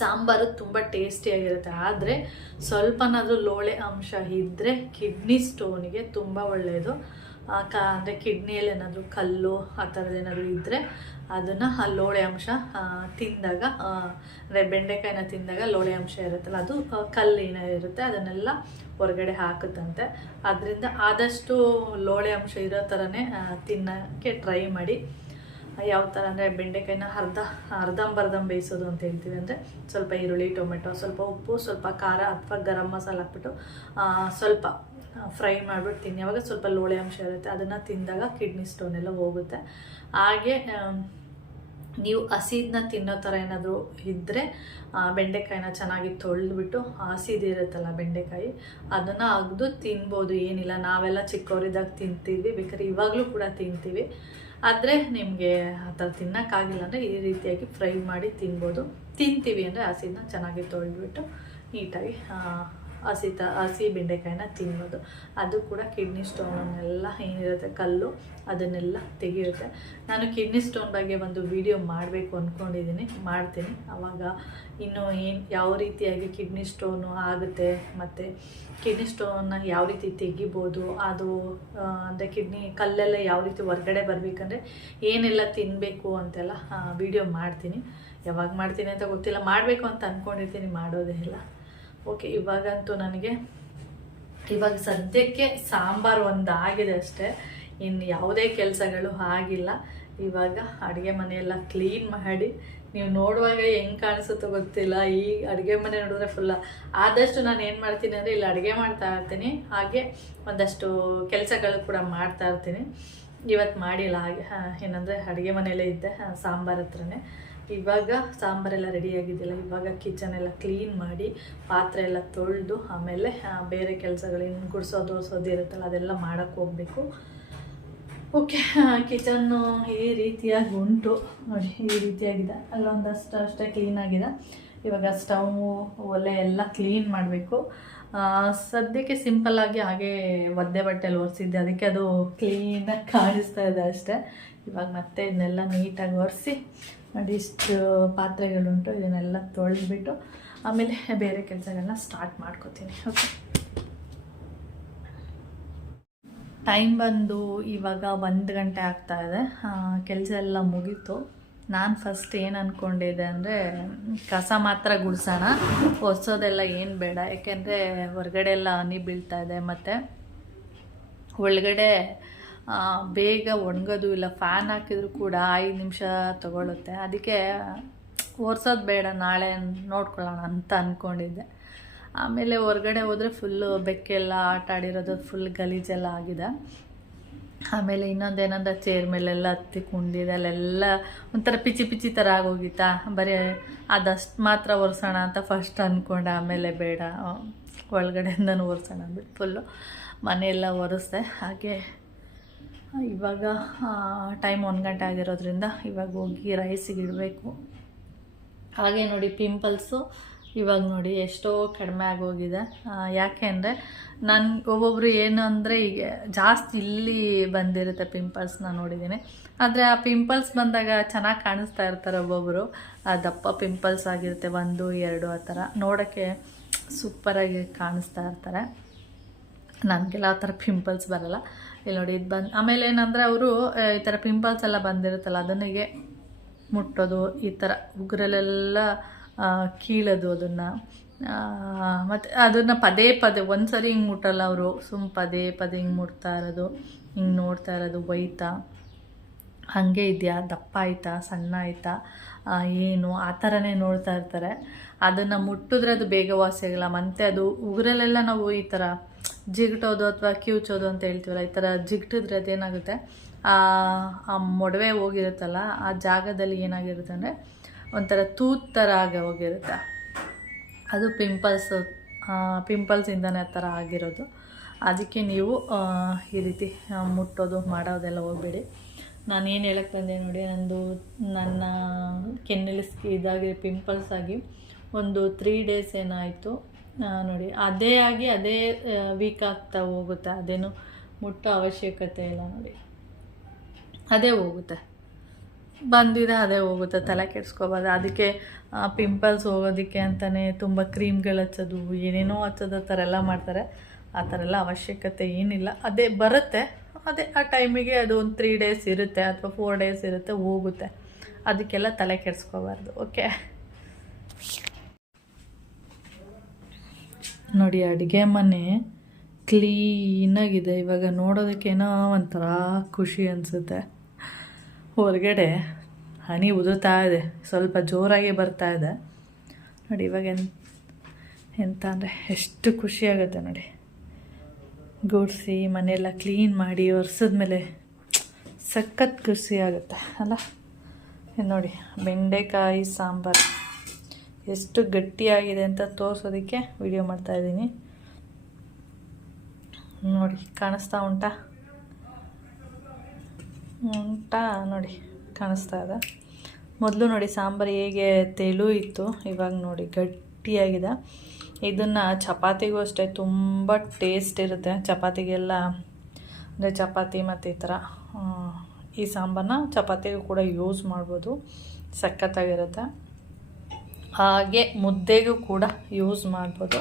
ಸಾಂಬಾರು ತುಂಬ ಟೇಸ್ಟಿಯಾಗಿರುತ್ತೆ. ಆದರೆ ಸ್ವಲ್ಪನಾದರೂ ಲೋಳೆ ಅಂಶ ಇದ್ದರೆ ಕಿಡ್ನಿ ಸ್ಟೋನಿಗೆ ತುಂಬ ಒಳ್ಳೆಯದು. ಅಂದರೆ ಕಿಡ್ನಿಯಲ್ಲಿ ಏನಾದರೂ ಕಲ್ಲು ಆ ಥರದ್ದು ಏನಾದರೂ ಇದ್ದರೆ ಅದನ್ನು ಆ ಲೋಳೆ ಅಂಶ ತಿಂದಾಗ, ಅಂದರೆ ಬೆಂಡೆಕಾಯಿನ ತಿಂದಾಗ ಲೋಳೆ ಅಂಶ ಇರುತ್ತಲ್ಲ, ಅದು ಕಲ್ಲು ಏನಿರುತ್ತೆ ಅದನ್ನೆಲ್ಲ ಹೊರಗಡೆ ಹಾಕುತ್ತಂತೆ. ಅದರಿಂದ ಆದಷ್ಟು ಲೋಳೆ ಅಂಶ ಇರೋ ಥರನೇ ತಿನ್ನೋಕ್ಕೆ ಟ್ರೈ ಮಾಡಿ. ಯಾವ ಥರ ಅಂದರೆ ಬೆಂಡೆಕಾಯಿನ ಅರ್ಧಂಬರ್ಧಂ ಬೇಯಿಸೋದು ಅಂತ ಹೇಳ್ತೀವಿ. ಅಂದರೆ ಸ್ವಲ್ಪ ಈರುಳ್ಳಿ, ಟೊಮೆಟೊ, ಸ್ವಲ್ಪ ಉಪ್ಪು, ಸ್ವಲ್ಪ ಖಾರ ಅಥವಾ ಗರಂ ಮಸಾಲ ಹಾಕ್ಬಿಟ್ಟು ಸ್ವಲ್ಪ ಫ್ರೈ ಮಾಡಿಬಿಟ್ಟು ತಿನ್ನಿ. ಆವಾಗ ಸ್ವಲ್ಪ ಲೋಳೆ ಅಂಶ ಇರುತ್ತೆ, ಅದನ್ನು ತಿಂದಾಗ ಕಿಡ್ನಿ ಸ್ಟೋನ್ ಎಲ್ಲ ಹೋಗುತ್ತೆ. ಹಾಗೆ ನೀವು ಹಸಿದನ್ನ ತಿನ್ನೋ ಥರ ಏನಾದರೂ ಇದ್ದರೆ ಬೆಂಡೆಕಾಯಿನ ಚೆನ್ನಾಗಿ ತೊಳೆದ್ಬಿಟ್ಟು ಹಸಿದಿರುತ್ತಲ್ಲ ಬೆಂಡೆಕಾಯಿ ಅದನ್ನು ಅಗ್ದು ತಿನ್ಬೋದು, ಏನಿಲ್ಲ. ನಾವೆಲ್ಲ ಚಿಕ್ಕವರಿದ್ದಾಗ ತಿಂತೀವಿ, ಬೇಕಾದ್ರೆ ಇವಾಗಲೂ ಕೂಡ ತಿಂತೀವಿ. ಆದರೆ ನಿಮಗೆ ಆ ಥರ ತಿನ್ನೋಕ್ಕಾಗಿಲ್ಲ ಅಂದರೆ ಈ ರೀತಿಯಾಗಿ ಫ್ರೈ ಮಾಡಿ ತಿಂತೀವಿ ಅಂದರೆ ಹಸಿದನ್ನ ಚೆನ್ನಾಗಿ ತೊಳೆದ್ಬಿಟ್ಟು ನೀಟಾಗಿ ಹಸಿ ಬೆಂಡೆಕಾಯಿನ ತಿನ್ನೋದು. ಅದು ಕೂಡ ಕಿಡ್ನಿ ಸ್ಟೋನನ್ನೆಲ್ಲ ಏನಿರುತ್ತೆ ಕಲ್ಲು ಅದನ್ನೆಲ್ಲ ತೆಗೆಯುತ್ತೆ. ನಾನು ಕಿಡ್ನಿ ಸ್ಟೋನ್ ಬಗ್ಗೆ ಒಂದು ವಿಡಿಯೋ ಮಾಡಬೇಕು ಅಂದ್ಕೊಂಡಿದ್ದೀನಿ, ಮಾಡ್ತೀನಿ. ಆವಾಗ ಇನ್ನು ಯಾವ ರೀತಿಯಾಗಿ ಕಿಡ್ನಿ ಸ್ಟೋನು ಆಗುತ್ತೆ ಮತ್ತು ಕಿಡ್ನಿ ಸ್ಟೋನ್ನ ಯಾವ ರೀತಿ ತೆಗಿಬೋದು, ಅದು ಅಂದರೆ ಕಿಡ್ನಿ ಕಲ್ಲೆಲ್ಲ ಯಾವ ರೀತಿ ಹೊರ್ಗಡೆ ಬರಬೇಕಂದ್ರೆ ಏನೆಲ್ಲ ತಿನ್ನಬೇಕು ಅಂತೆಲ್ಲ ವಿಡಿಯೋ ಮಾಡ್ತೀನಿ. ಯಾವಾಗ ಮಾಡ್ತೀನಿ ಅಂತ ಗೊತ್ತಿಲ್ಲ, ಮಾಡಬೇಕು ಅಂತ ಅಂದ್ಕೊಂಡಿರ್ತೀನಿ, ಮಾಡೋದೇ ಇಲ್ಲ. ಓಕೆ, ಇವಾಗಂತೂ ನನಗೆ ಇವಾಗ ಸದ್ಯಕ್ಕೆ ಸಾಂಬಾರು ಒಂದು ಆಗಿದೆ ಅಷ್ಟೇ, ಇನ್ನು ಯಾವುದೇ ಕೆಲಸಗಳು ಆಗಿಲ್ಲ. ಇವಾಗ ಅಡುಗೆ ಮನೆಯೆಲ್ಲ ಕ್ಲೀನ್ ಮಾಡಿ, ನೀವು ನೋಡುವಾಗ ಹೆಂಗೆ ಕಾಣಿಸುತ್ತೋ ಗೊತ್ತಿಲ್ಲ, ಈ ಅಡುಗೆ ಮನೆ ನೋಡಿದ್ರೆ ಆದಷ್ಟು ನಾನು ಏನು ಮಾಡ್ತೀನಿ ಅಂದರೆ ಇಲ್ಲಿ ಅಡುಗೆ ಮಾಡ್ತಾ ಇರ್ತೀನಿ, ಹಾಗೆ ಒಂದಷ್ಟು ಕೆಲಸಗಳು ಕೂಡ ಮಾಡ್ತಾ ಇರ್ತೀನಿ. ಇವತ್ತು ಮಾಡಿಲ್ಲ, ಹಾಗೆ ಏನಂದರೆ ಅಡುಗೆ ಮನೆಯಲ್ಲೇ ಇದ್ದೆ ಸಾಂಬಾರು ಹತ್ರನೇ. ಇವಾಗ ಸಾಂಬಾರೆಲ್ಲ ರೆಡಿಯಾಗಿದ್ದಿಲ್ಲ, ಇವಾಗ ಕಿಚನ್ ಎಲ್ಲ ಕ್ಲೀನ್ ಮಾಡಿ ಪಾತ್ರೆ ಎಲ್ಲ ತೊಳೆದು ಆಮೇಲೆ ಬೇರೆ ಕೆಲಸಗಳು ಇನ್ನು ಗುಡಿಸೋದು ಇರುತ್ತಲ್ಲ ಅದೆಲ್ಲ ಮಾಡೋಕ್ಕೆ ಹೋಗಬೇಕು. ಓಕೆ, ಕಿಚನ್ನು ಈ ರೀತಿಯಾಗಿ ಉಂಟು ನೋಡಿ, ಈ ರೀತಿಯಾಗಿದೆ. ಅಲ್ಲೊಂದಷ್ಟು ಅಷ್ಟೇ ಕ್ಲೀನಾಗಿದೆ. ಇವಾಗ ಸ್ಟವ್ ಒಲೆ ಎಲ್ಲ ಕ್ಲೀನ್ ಮಾಡಬೇಕು. ಸದ್ಯಕ್ಕೆ ಸಿಂಪಲ್ಲಾಗಿ ಹಾಗೆ ಒದ್ದೆ ಬಟ್ಟೆಯಲ್ಲಿ ಒರೆಸಿದ್ದೆ, ಅದಕ್ಕೆ ಅದು ಕ್ಲೀನಾಗಿ ಕಾಣಿಸ್ತಾ ಇದೆ ಅಷ್ಟೇ. ಇವಾಗ ಮತ್ತೆ ಇದನ್ನೆಲ್ಲ ನೀಟಾಗಿ ಒರೆಸಿ ನೋಡಿ, ಇಷ್ಟು ಪಾತ್ರೆಗಳುಂಟು, ಇದನ್ನೆಲ್ಲ ತೊಳೆದ್ಬಿಟ್ಟು ಆಮೇಲೆ ಬೇರೆ ಕೆಲಸಗಳನ್ನ ಸ್ಟಾರ್ಟ್ ಮಾಡ್ಕೋತೀನಿ. ಓಕೆ, ಟೈಮ್ ಬಂದು ಇವಾಗ 1 ಗಂಟೆ ಆಗ್ತಾಯಿದೆ. ಕೆಲಸ ಎಲ್ಲ ಮುಗೀತು. ನಾನು ಫಸ್ಟ್ ಏನು ಅಂದ್ಕೊಂಡಿದ್ದೆ ಅಂದರೆ ಕಸ ಮಾತ್ರ ಗುಡಿಸೋಣ, ಒರೆಸೋದೆಲ್ಲ ಏನು ಬೇಡ, ಯಾಕೆಂದರೆ ಹೊರಗಡೆ ಎಲ್ಲ ಹನಿ ಬೀಳ್ತಾಯಿದೆ ಮತ್ತು ಒಳಗಡೆ ಬೇಗ ಒಣಗೋದು ಇಲ್ಲ. ಫ್ಯಾನ್ ಹಾಕಿದ್ರು ಕೂಡ 5 ನಿಮಿಷ ತಗೊಳ್ಳುತ್ತೆ, ಅದಕ್ಕೆ ಒರೆಸೋದು ಬೇಡ, ನಾಳೆ ನೋಡ್ಕೊಳ್ಳೋಣ ಅಂತ ಅಂದ್ಕೊಂಡಿದ್ದೆ. ಆಮೇಲೆ ಹೊರಗಡೆ ಹೋದರೆ ಫುಲ್ಲು ಬೆಕ್ಕೆಲ್ಲ ಆಟ ಆಡಿರೋದು, ಫುಲ್ ಗಲೀಜೆಲ್ಲ ಆಗಿದೆ. ಆಮೇಲೆ ಇನ್ನೊಂದೇನಂದ್ರೆ ಚೇರ್ ಮೇಲೆಲ್ಲ ಹತ್ತಿ ಕುಂಡಿದೆ, ಅಲ್ಲೆಲ್ಲ ಒಂಥರ ಪಿಚಿ ಥರ ಆಗೋಗಿತ್ತಾ, ಬರೀ ಅದಷ್ಟು ಮಾತ್ರ ಒರೆಸೋಣ ಅಂತ ಫಸ್ಟ್ ಅಂದ್ಕೊಂಡೆ. ಆಮೇಲೆ ಬೇಡ, ಒಳಗಡೆಯಿಂದನೂ ಒರೆಸೋಣ ಅಂದ್ಬಿಟ್ಟು ಫುಲ್ಲು ಮನೆಯೆಲ್ಲ ಒರೆಸ್ದೆ. ಹಾಗೆ ಇವಾಗ ಟೈಮ್ 1 ಗಂಟೆ ಆಗಿರೋದ್ರಿಂದ ಇವಾಗ ಹೋಗಿ ರೈಸಿಗೆ ಇಡಬೇಕು. ಹಾಗೆ ನೋಡಿ, ಪಿಂಪಲ್ಸು ಇವಾಗ ನೋಡಿ ಎಷ್ಟೋ ಕಡಿಮೆ ಆಗೋಗಿದೆ. ಯಾಕೆ ಅಂದರೆ ಒಬ್ಬೊಬ್ಬರು ಏನು ಅಂದರೆ ಈಗ ಜಾಸ್ತಿ ಇಲ್ಲಿ ಬಂದಿರುತ್ತೆ ಪಿಂಪಲ್ಸ್ನ ನೋಡಿದ್ದೀನಿ. ಆದರೆ ಆ ಪಿಂಪಲ್ಸ್ ಬಂದಾಗ ಚೆನ್ನಾಗಿ ಕಾಣಿಸ್ತಾ ಇರ್ತಾರೆ ಒಬ್ಬೊಬ್ಬರು, ದಪ್ಪ ಪಿಂಪಲ್ಸ್ ಆಗಿರುತ್ತೆ 1, 2 ಆ ಥರ ನೋಡೋಕ್ಕೆ ಸೂಪರಾಗಿ ಕಾಣಿಸ್ತಾ ಇರ್ತಾರೆ. ನನಗೆಲ್ಲ ಆ ಥರ ಪಿಂಪಲ್ಸ್ ಬರೋಲ್ಲ. ಇಲ್ಲಿ ನೋಡಿ, ಇದು ಆಮೇಲೆ ಏನಂದರೆ ಅವರು ಈ ಥರ ಪಿಂಪಲ್ಸ್ ಎಲ್ಲ ಬಂದಿರುತ್ತಲ್ಲ ಅದನ್ನಿಗೆ ಮುಟ್ಟೋದು, ಈ ಥರ ಉಗುರಲ್ಲೆಲ್ಲ ಕೀಳೋದು ಅದನ್ನು, ಮತ್ತು ಅದನ್ನು ಪದೇ ಒಂದು ಸರಿ ಹಿಂಗೆ ಮುಟ್ಟಲ್ಲ ಅವರು, ಪದೇ ಹಿಂಗೆ ಮುಟ್ತಾ ಇರೋದು, ಹಿಂಗೆ ನೋಡ್ತಾ ಇರೋದು, ಒಯ್ತಾ ಹಾಗೆ ಇದೆಯಾ, ದಪ್ಪ ಆಯ್ತಾ, ಸಣ್ಣ ಆಯ್ತಾ, ಏನು ಆ ಥರನೇ ನೋಡ್ತಾ ಇರ್ತಾರೆ. ಅದನ್ನು ಮುಟ್ಟಿದ್ರೆ ಅದು ಬೇಗ ವಾಸಿ ಆಗಲ್ಲ. ಮತ್ತು ಅದು ಉಗುರಲ್ಲೆಲ್ಲ ನಾವು ಈ ಥರ ಜಿಗಟೋದು ಅಥವಾ ಕಿವುಚೋದು ಅಂತ ಹೇಳ್ತೀವಲ್ಲ, ಈ ಥರ ಜಿಗಟಿದ್ರೆ ಅದೇನಾಗುತ್ತೆ, ಆ ಮೊಡವೆ ಹೋಗಿರುತ್ತಲ್ಲ ಆ ಜಾಗದಲ್ಲಿ ಏನಾಗಿರುತ್ತೆ ಅಂದರೆ ಒಂಥರ ತೂತ್ ಥರ ಆಗಿ ಹೋಗಿರುತ್ತೆ, ಅದು ಪಿಂಪಲ್ಸಿಂದನೇ ಆ ಥರ ಆಗಿರೋದು. ಅದಕ್ಕೆ ನೀವು ಈ ರೀತಿ ಮುಟ್ಟೋದು ಮಾಡೋದೆಲ್ಲ ಹೋಗಬೇಡಿ. ನಾನು ಏನು ಹೇಳಕ್ಕೆ ಬಂದೆ ನೋಡಿ, ನನ್ನ ಕೆನ್ನೆಲಿ ಇದಾಗಿ ಪಿಂಪಲ್ಸ್ ಆಗಿ ಒಂದು 3 ಡೇಸ್ ಏನಾಯಿತು ನೋಡಿ, ಅದೇ ವೀಕ್ ಆಗ್ತಾ ಹೋಗುತ್ತೆ, ಅದೇನು ಮುಟ್ಟೋ ಅವಶ್ಯಕತೆ ಇಲ್ಲ ನೋಡಿ, ಅದೇ ಹೋಗುತ್ತೆ, ಬಂದಿದೆ ಅದೇ ಹೋಗುತ್ತೆ, ತಲೆ ಕೆಡಿಸ್ಕೋಬಾರ್ದು. ಅದಕ್ಕೆ ಪಿಂಪಲ್ಸ್ ಹೋಗೋದಕ್ಕೆ ಅಂತಲೇ ತುಂಬ ಕ್ರೀಮ್ಗಳು ಹಚ್ಚೋದು, ಏನೇನೋ ಹಚ್ಚೋದು ಆ ಥರ ಎಲ್ಲ ಮಾಡ್ತಾರೆ. ಆ ಥರ ಎಲ್ಲ ಅವಶ್ಯಕತೆ ಏನಿಲ್ಲ, ಅದೇ ಬರುತ್ತೆ, ಅದೇ ಆ ಟೈಮಿಗೆ ಅದು ಒಂದು 3 ಡೇಸ್ ಇರುತ್ತೆ ಅಥವಾ 4 ಡೇಸ್ ಇರುತ್ತೆ, ಹೋಗುತ್ತೆ. ಅದಕ್ಕೆಲ್ಲ ತಲೆ ಕೆಡಿಸ್ಕೋಬಾರ್ದು. ಓಕೆ ನೋಡಿ, ಅಡುಗೆ ಮನೆ ಕ್ಲೀನಾಗಿದೆ. ಇವಾಗ ನೋಡೋದಕ್ಕೇನೋ ಒಂಥರ ಖುಷಿ ಅನಿಸುತ್ತೆ. ಹೊರಗಡೆ ಹನಿ ಉದುರ್ತಾ ಇದೆ, ಸ್ವಲ್ಪ ಜೋರಾಗಿ ಬರ್ತಾ ಇದೆ ನೋಡಿ. ಇವಾಗ ಎಂತ ಅಂದರೆ ಎಷ್ಟು ಖುಷಿಯಾಗುತ್ತೆ ನೋಡಿ, ಗುಡಿಸಿ ಮನೆಯೆಲ್ಲ ಕ್ಲೀನ್ ಮಾಡಿ ಒರೆಸಿದ್ಮೇಲೆ ಸಖತ್ ಖುಷಿ ಆಗುತ್ತೆ ಅಲ್ಲ. ಇದು ನೋಡಿ ಬೆಂಡೆಕಾಯಿ ಸಾಂಬಾರು ಎಷ್ಟು ಗಟ್ಟಿಯಾಗಿದೆ ಅಂತ ತೋರಿಸೋದಕ್ಕೆ ವಿಡಿಯೋ ಮಾಡ್ತಾಯಿದ್ದೀನಿ. ನೋಡಿ ಕಾಣಿಸ್ತಾ ಉಂಟಾ ನೋಡಿ ಕಾಣಿಸ್ತಾ ಇದೆ. ಮೊದಲು ನೋಡಿ ಸಾಂಬಾರು ಹೇಗೆ ತೆಳು ಇತ್ತು, ಇವಾಗ ನೋಡಿ ಗಟ್ಟಿಯಾಗಿದೆ. ಇದನ್ನು ಚಪಾತಿಗೂ ಅಷ್ಟೇ ತುಂಬ ಟೇಸ್ಟ್ ಇರುತ್ತೆ. ಚಪಾತಿಗೆಲ್ಲ ಅಂದರೆ ಚಪಾತಿ ಮತ್ತು ಈ ಥರ ಈ ಸಾಂಬಾರನ್ನ ಚಪಾತಿಗೂ ಕೂಡ ಯೂಸ್ ಮಾಡ್ಬೋದು, ಸಖತ್ತಾಗಿರುತ್ತೆ. ಹಾಗೆ ಮುದ್ದೆಗೂ ಕೂಡ ಯೂಸ್ ಮಾಡ್ಬೋದು.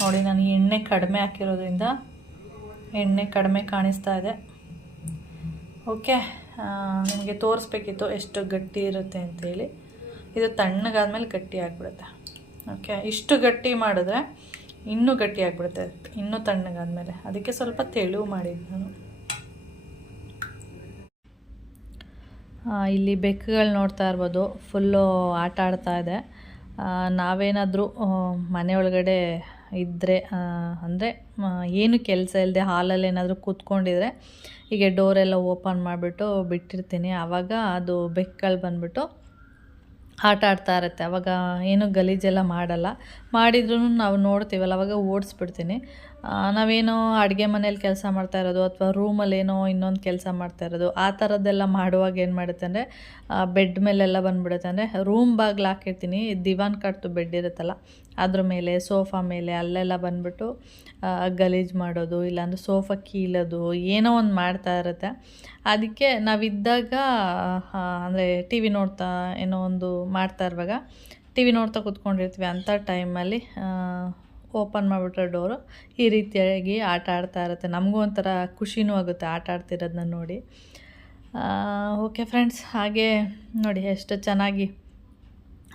ನೋಡಿ ನಾನು ಎಣ್ಣೆ ಕಡಿಮೆ ಹಾಕಿರೋದ್ರಿಂದ ಎಣ್ಣೆ ಕಡಿಮೆ ಕಾಣಿಸ್ತಾ ಇದೆ. ಓಕೆ, ನಿಮಗೆ ತೋರಿಸ್ಬೇಕಿತ್ತು ಎಷ್ಟು ಗಟ್ಟಿ ಇರುತ್ತೆ ಅಂತೇಳಿ. ಇದು ತಣ್ಣಗಾದ್ಮೇಲೆ ಗಟ್ಟಿ ಆಗಿಬಿಡುತ್ತೆ. ಓಕೆ, ಇಷ್ಟು ಗಟ್ಟಿ ಮಾಡಿದ್ರೆ ಇನ್ನೂ ಗಟ್ಟಿ ಆಗಿಬಿಡುತ್ತೆ, ಇನ್ನೂ ತಣ್ಣಗಾದ್ಮೇಲೆ. ಅದಕ್ಕೆ ಸ್ವಲ್ಪ ತೆಳು ಮಾಡಿದ್ದು ನಾನು. ಇಲ್ಲಿ ಬೆಕ್ಕುಗಳು ನೋಡ್ತಾ ಇರ್ಬೋದು, ಫುಲ್ಲು ಆಟ ಆಡ್ತಾ ಇದೆ. ನಾವೇನಾದರೂ ಮನೆಯೊಳಗಡೆ ಇದ್ದರೆ ಅಂದರೆ ಏನು ಕೆಲಸ ಇಲ್ಲದೆ ಹಾಲಲ್ಲಿ ಏನಾದರೂ ಕೂತ್ಕೊಂಡಿದ್ರೆ ಹೀಗೆ ಡೋರೆಲ್ಲ ಓಪನ್ ಮಾಡಿಬಿಟ್ಟು ಬಿಟ್ಟಿರ್ತೀನಿ. ಆವಾಗ ಅದು ಬೆಕ್ಕುಗಳು ಬಂದುಬಿಟ್ಟು ಆಟ ಆಡ್ತಾ ಇರುತ್ತೆ. ಆವಾಗ ಏನು ಗಲೀಜೆಲ್ಲ ಮಾಡಲ್ಲ. ಮಾಡಿದ್ರೂ ನಾವು ನೋಡ್ತೀವಲ್ಲ, ಆವಾಗ ಓಡಿಸ್ಬಿಡ್ತೀನಿ. ನಾವೇನೋ ಅಡುಗೆ ಮನೇಲಿ ಕೆಲಸ ಮಾಡ್ತಾ ಇರೋದು ಅಥವಾ ರೂಮಲ್ಲೇನೋ ಇನ್ನೊಂದು ಕೆಲಸ ಮಾಡ್ತಾ ಇರೋದು ಆ ಥರದ್ದೆಲ್ಲ ಮಾಡುವಾಗ ಏನು ಮಾಡುತ್ತೆ ಅಂದರೆ ಬೆಡ್ ಮೇಲೆಲ್ಲ ಬಂದುಬಿಡುತ್ತೆ. ಅಂದರೆ ರೂಮ್ ಬಾಗಿಲು ಹಾಕಿರ್ತೀನಿ, ದಿವಾನ್ ಕಟ್ತು ಬೆಡ್ ಇರುತ್ತಲ್ಲ ಅದ್ರ ಮೇಲೆ, ಸೋಫಾ ಮೇಲೆ ಅಲ್ಲೆಲ್ಲ ಬಂದುಬಿಟ್ಟು ಗಲೀಜು ಮಾಡೋದು, ಇಲ್ಲಾಂದರೆ ಸೋಫಾ ಕೀಳೋದು, ಏನೋ ಒಂದು ಮಾಡ್ತಾ ಇರುತ್ತೆ. ಅದಕ್ಕೆ ನಾವಿದ್ದಾಗ ಅಂದರೆ ಟಿ ವಿ ನೋಡ್ತಾ ಏನೋ ಒಂದು ಮಾಡ್ತಾ ಇರುವಾಗ ಟಿ ವಿ ನೋಡ್ತಾ ಕೂತ್ಕೊಂಡಿರ್ತೀವಿ. ಅಂಥ ಟೈಮಲ್ಲಿ ಓಪನ್ ಮಾಡಿಬಿಟ್ರೆ ಡೋರು ಈ ರೀತಿಯಾಗಿ ಆಟ ಆಡ್ತಾ ಇರುತ್ತೆ. ನಮಗೂ ಒಂಥರ ಖುಷಿನೂ ಆಗುತ್ತೆ ಆಟ ಆಡ್ತಿರೋದನ್ನ ನೋಡಿ. ಓಕೆ ಫ್ರೆಂಡ್ಸ್, ಹಾಗೆ ನೋಡಿ ಎಷ್ಟು ಚೆನ್ನಾಗಿ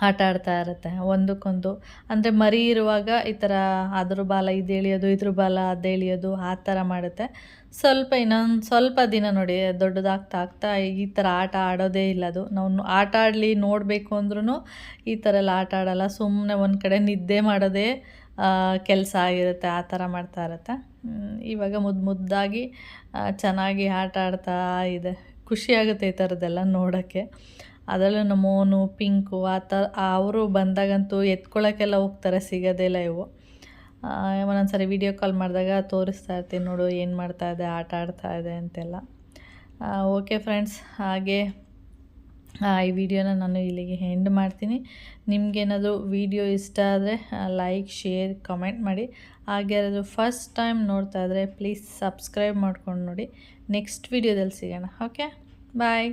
ಆಟ ಆಡ್ತಾ ಇರುತ್ತೆ ಒಂದಕ್ಕೊಂದು. ಅಂದರೆ ಮರಿ ಇರುವಾಗ ಈ ಥರ ಅದ್ರ ಬಾಲ ಇದು ಎಳಿಯೋದು, ಇದ್ರ ಬಾಲ ಅದು ಎಳಿಯೋದು, ಆ ಥರ ಮಾಡುತ್ತೆ. ಇನ್ನೊಂದು ಸ್ವಲ್ಪ ದಿನ ನೋಡಿ ದೊಡ್ಡದಾಗ್ತಾ ಈ ಥರ ಆಟ ಆಡೋದೇ ಇಲ್ಲ. ಅದು ನಾವು ಆಟ ಆಡಲಿ ನೋಡಬೇಕು ಅಂದ್ರೂ ಈ ಥರ ಎಲ್ಲ ಆಟ ಆಡೋಲ್ಲ. ಸುಮ್ಮನೆ ಒಂದು ಕಡೆ ನಿದ್ದೆ ಮಾಡೋದೇ ಕೆಲಸ ಆಗಿರುತ್ತೆ, ಆ ಥರ ಮಾಡ್ತಾ ಇರುತ್ತೆ. ಇವಾಗ ಮುದ್ದಾಗಿ ಚೆನ್ನಾಗಿ ಆಟ ಆಡ್ತಾ ಇದೆ. ಖುಷಿಯಾಗುತ್ತೆ ಈ ಥರದ್ದೆಲ್ಲ ನೋಡೋಕ್ಕೆ. ಅದರಲ್ಲೂ ನಮ್ಮ ಮೋನು, ಪಿಂಕು ಆ ಥರ ಅವರು ಬಂದಾಗಂತೂ ಎತ್ಕೊಳ್ಳೋಕ್ಕೆಲ್ಲ ಹೋಗ್ತಾರೆ, ಸಿಗೋದೇ ಇಲ್ಲ ಇವು. ಒಂದೊಂದ್ಸರಿ ವೀಡಿಯೋ ಕಾಲ್ ಮಾಡಿದಾಗ ತೋರಿಸ್ತಾ ಇರ್ತೀನಿ, ನೋಡು ಏನು ಮಾಡ್ತಾ ಇದೆ, ಆಟ ಆಡ್ತಾ ಇದೆ ಅಂತೆಲ್ಲ. ಓಕೆ ಫ್ರೆಂಡ್ಸ್, ಹಾಗೆ ಈ ವಿಡಿಯೋನ ನಾನು ಇಲ್ಲಿಗೆ ಎಂಡ್ ಮಾಡ್ತೀನಿ. ನಿಮಗೇನಾದರೂ ವಿಡಿಯೋ ಇಷ್ಟ ಆದರೆ ಲೈಕ್, ಶೇರ್, ಕಮೆಂಟ್ ಮಾಡಿ. ಹಾಗೆ ಯಾರಾದರೂ ಫಸ್ಟ್ ಟೈಮ್ ನೋಡ್ತಾ ಇದ್ದರೆ ಪ್ಲೀಸ್ ಸಬ್ಸ್ಕ್ರೈಬ್ ಮಾಡ್ಕೊಂಡು ನೋಡಿ. ನೆಕ್ಸ್ಟ್ ವಿಡಿಯೋದಲ್ಲಿ ಸಿಗೋಣ. ಓಕೆ, ಬಾಯ್.